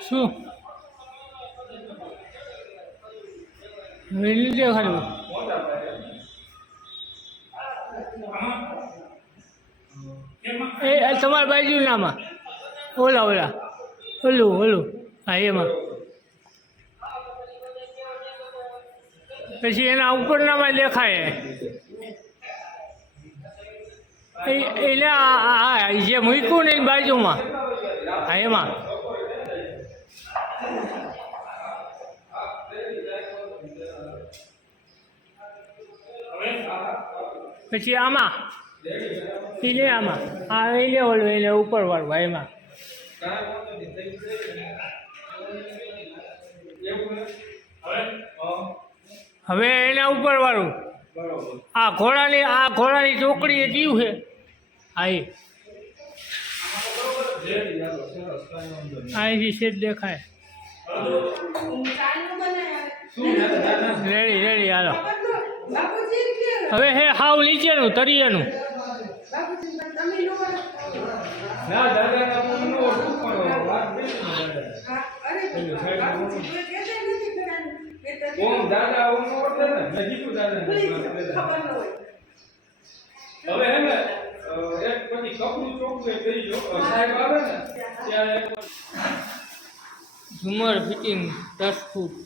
શું વેલી દેખાડ્યું એ તમારી બાજુનામાં ઓલા ઓલા ઓલું ઓલું હા એમાં પછી એના ઉપરનામાં દેખાય એટલે હા જે મૂક્યું ને એની બાજુમાં હા એમાં પછી આમાં એટલે આમાં હા એટલે ઓલું એટલે ઉપરવાળું એમાં હવે એના ઉપરવાળું આ ઘોડાની ચોકડી એ કયું છે હા એ અહીંથી સેજ દેખાય રેડી રેડી હાલો હવે હે હાવ નીચેનું તરિયાનું હવે હે ને એક પછી કપડું ચોખ્ખું કરી જો સાહેબ આવે ને ત્યારે ઝુમર ફિટિંગ 10 ફૂટ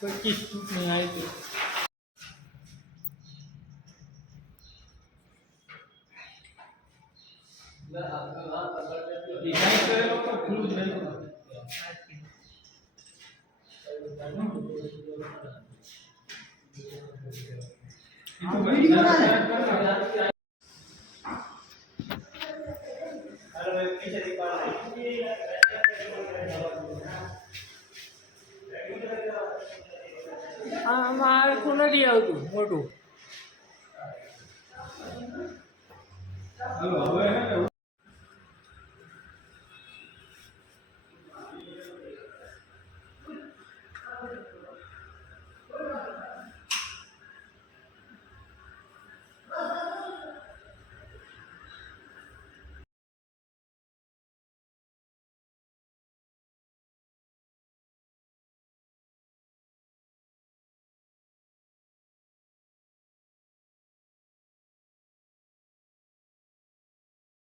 પચીસ ફૂટની આવી ડિઝાઇન કરેલો તો ખુલ્લું જ રહ્યું આમાં આખું નથી આવતું મોટું હવે હે ને